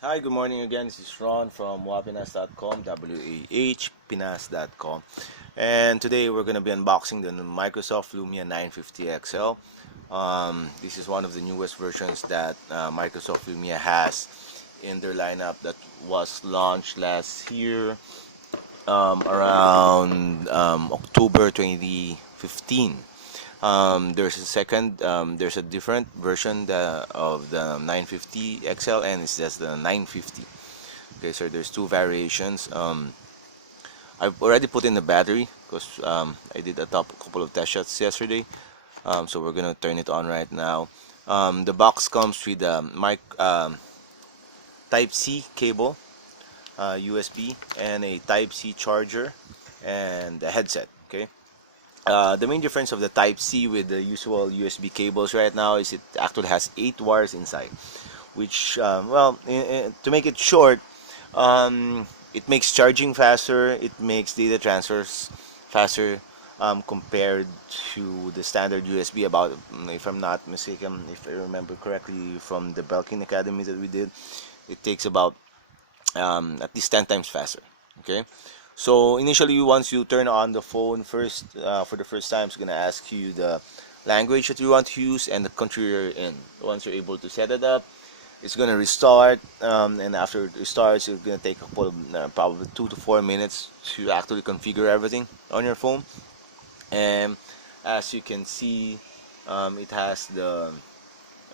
Hi, good morning again. This is Ron from wapinas.com, wahpinas.com. And today we're going to be unboxing the Microsoft Lumia 950 XL. This is one of the newest versions that Microsoft Lumia has in their lineup that was launched last year around October 2015. There's a different version of the 950 XL, and it's just the 950. Okay, so there's two variations. I've already put in the battery because I did a couple of test shots yesterday. So we're gonna turn it on right now. The box comes with a Type C cable, USB, and a Type C charger, and a headset. Okay. The main difference of the Type C with the usual USB cables right now is it actually has 8 wires inside, which, to make it short, it makes charging faster, it makes data transfers faster compared to the standard USB. About, if I'm not mistaken, if I remember correctly from the Belkin Academy that we did, it takes about at least 10 times faster. Okay, so initially, once you turn on the phone first, for the first time, it's gonna ask you the language that you want to use and the country you're in. Once you're able to set it up, it's gonna restart, and after it restarts, it's gonna take a couple of probably 2 to 4 minutes to actually configure everything on your phone. And as you can see, it has the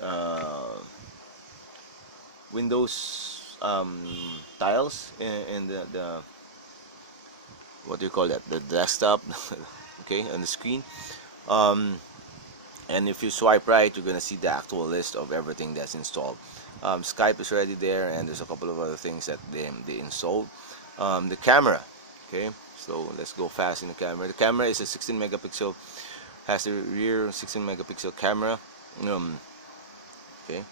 uh, Windows tiles in the what do you call that, the desktop. Okay, on the screen. um, and if you swipe right, you're gonna see the actual list of everything that's installed. Skype is already there, and there's a couple of other things that they installed. The camera, okay, so let's go fast in the camera. The camera is a 16 megapixel, has a rear 16 megapixel camera. um, okay,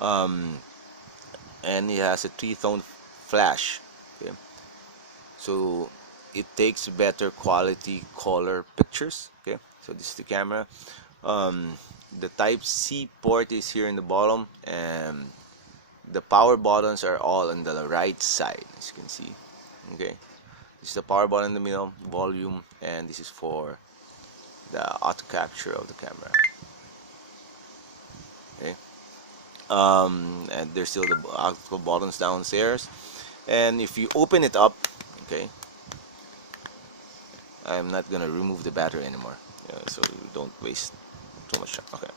um, and it has a three-tone flash. Okay, so it takes better quality color pictures. Okay, so this is the camera. um, the Type C port is here in the bottom, and the power buttons are all on the right side, as you can see. Okay, this is the power button in the middle, volume, and this is for the auto capture of the camera. Okay, and there's still the actual buttons downstairs, and if you open it up, okay, I'm not gonna remove the battery anymore, so you don't waste too much time. Okay.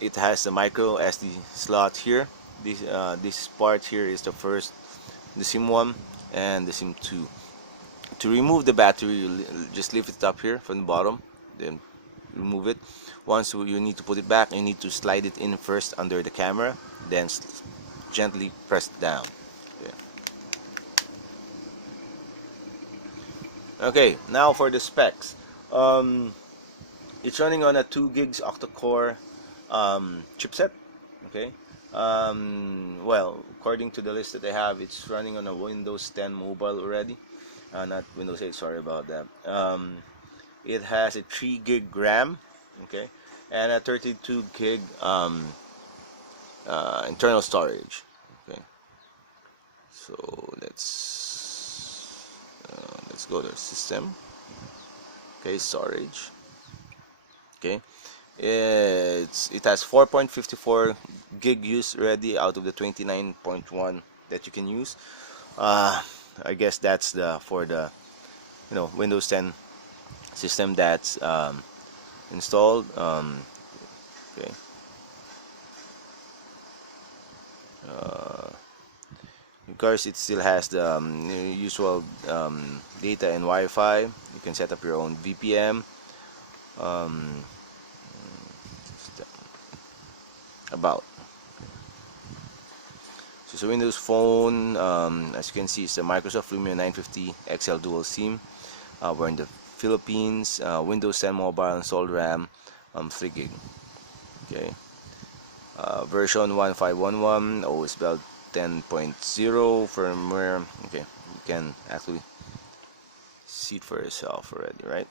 It has the micro SD slot here. This part here is the SIM 1 and the SIM 2. To remove the battery, you just lift it up here from the bottom, then remove it. Once you need to put it back, you need to slide it in first under the camera, then gently press down. Okay. Okay, now for the specs. Um, it's running on a 2 gigs octa-core chipset. Okay. Well, according to the list that I have, it's running on a Windows 10 mobile already. Not Windows 8. Sorry about that. It has a 3 gig RAM. Okay, and a 32 gig internal storage. Okay. So let's go to system. Okay, storage. Okay, it has 4.54 gig use already out of the 29.1 that you can use. I guess that's the for the Windows 10 system that's installed. Okay, uh, of course it still has the usual data and Wi-Fi. You can set up your own VPN. um, about So it's a Windows phone. As you can see, it's the Microsoft Lumia 950 XL dual SIM. We're in the Philippines. Windows 10 mobile, installed RAM, 3 gig. Okay. Version 1511, OS build 10.0 firmware. Okay, you can actually see it for yourself already, right?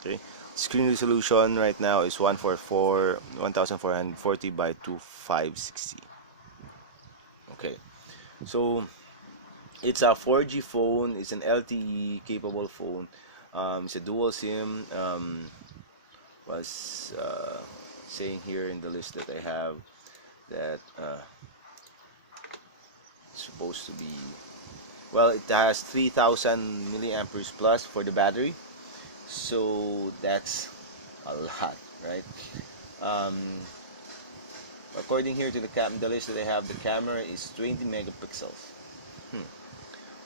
Okay. Screen resolution right now is 1440 by 2560. Okay, so it's a 4G phone. It's an LTE capable phone. It's a dual SIM. Was saying here in the list that I have that it's supposed to be, well, it has 3000 milliamperes plus for the battery, so that's a lot, right? um, According here to the list that I have, the camera is 20 megapixels. hmm.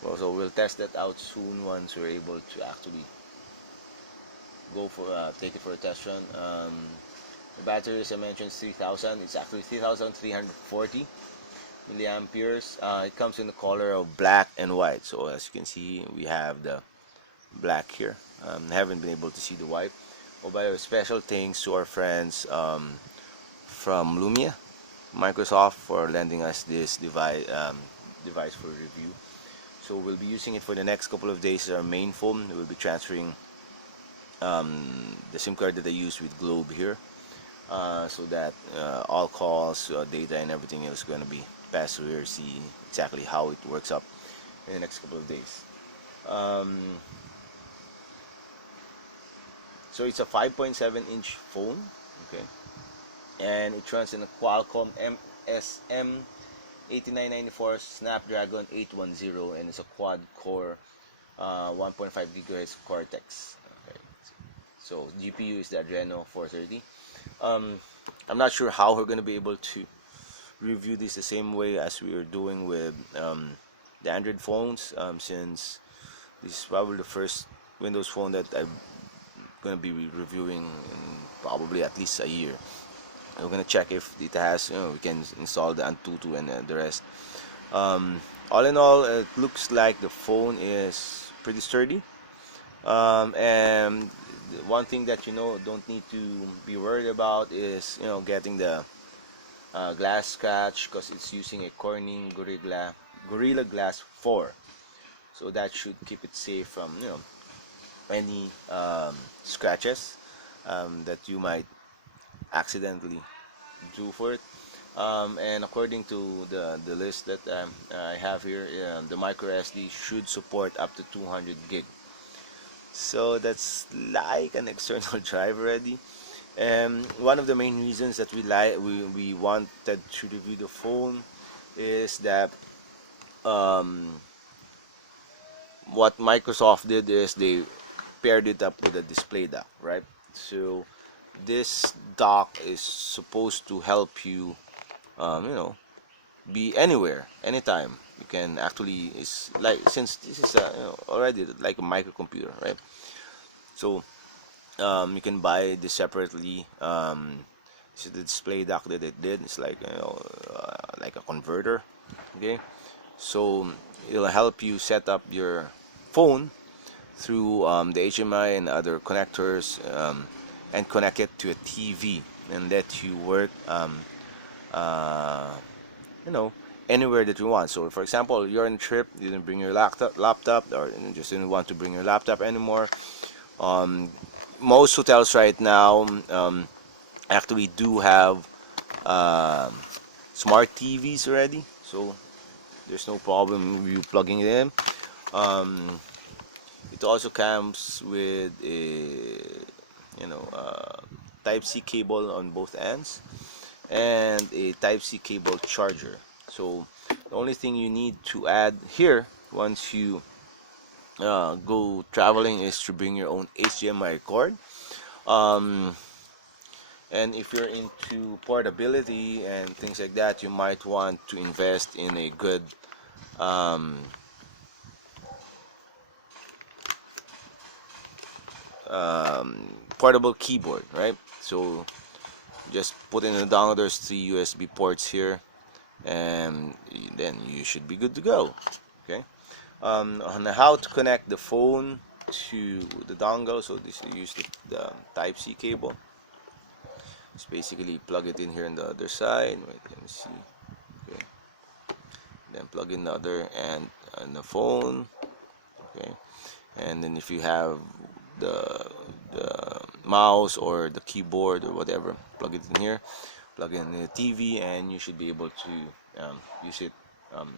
Well, so we'll test that out soon once we're able to actually go for take it for a test run. The battery, as I mentioned, is 3000. It's actually 3340 milliamperes. It comes in the color of black and white. So as you can see, we have the black here. I haven't been able to see the white. Oh, by the way, special thanks to our friends from Lumia, Microsoft, for lending us this device for review. So we'll be using it for the next couple of days as our main phone. We'll be transferring the SIM card that I use with Globe here, so that all calls, data, and everything else is going to be passed through here. See exactly how it works up in the next couple of days. Um, so it's a 5.7-inch phone, okay, and it runs in a Qualcomm MSM 8994 Snapdragon 810, and it's a quad-core 1.5 gigahertz Cortex. Okay, so GPU is the Adreno 430. I'm not sure how we're going to be able to review this the same way as we are doing with the Android phones, since this is probably the first Windows phone that I'm going to be reviewing in probably at least a year. We're going to check if it has, we can install the Antutu and the rest. All in all, it looks like the phone is pretty sturdy. And one thing that don't need to be worried about is getting the glass scratch, because it's using a Corning Gorilla Glass 4, so that should keep it safe from any scratches that you might accidentally do for it. And according to the list that I have here, the micro SD should support up to 200 gig. So that's like an external drive already. And one of the main reasons that we wanted to review the phone is that what Microsoft did is they paired it up with a display dock, right? So this dock is supposed to help you, be anywhere, anytime. You can actually, it's like, since this is already like a microcomputer, right? So you can buy this separately. This is the display dock that it did. It's like like a converter. Okay, so it'll help you set up your phone through the HMI and other connectors, and connect it to a TV and let you work, uh, you know, anywhere that you want. So, for example, you're on a trip, you didn't bring your laptop, or you just didn't want to bring your laptop anymore. Um, Most hotels right now actually do have um, smart TVs already, so there's no problem you plugging it in. Um, it also comes with a Type C cable on both ends and a Type C cable charger. So the only thing you need to add here once you go traveling is to bring your own HDMI cord. Um, and if you're into portability and things like that, you might want to invest in a good um, portable keyboard, right? So just put in the dongle. There's 3 USB ports here, and then you should be good to go. Okay. On how to connect the phone to the dongle. So this you use the Type C cable. Just basically plug it in here on the other side. Wait, let me see. Okay. Then plug in the other end on the phone. Okay. And then if you have the mouse or the keyboard or whatever, plug it in here. Plug in the TV, and you should be able to use it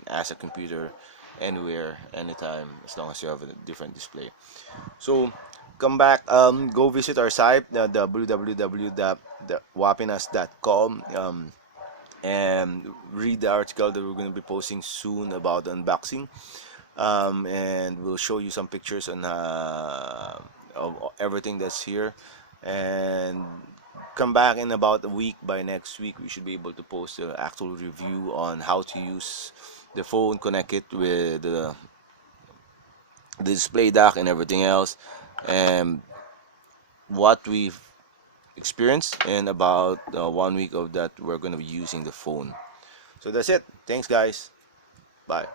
as a computer anywhere, anytime, as long as you have a different display. So come back, go visit our site, the www.wapinas.com, and read the article that we're going to be posting soon about the unboxing, and we'll show you some pictures on of everything that's here. And come back in about a week. By next week we should be able to post the actual review on how to use the phone, connect it with the display dock and everything else, and what we've experienced. In about 1 week of that, we're going to be using the phone. So that's it. Thanks, guys. Bye.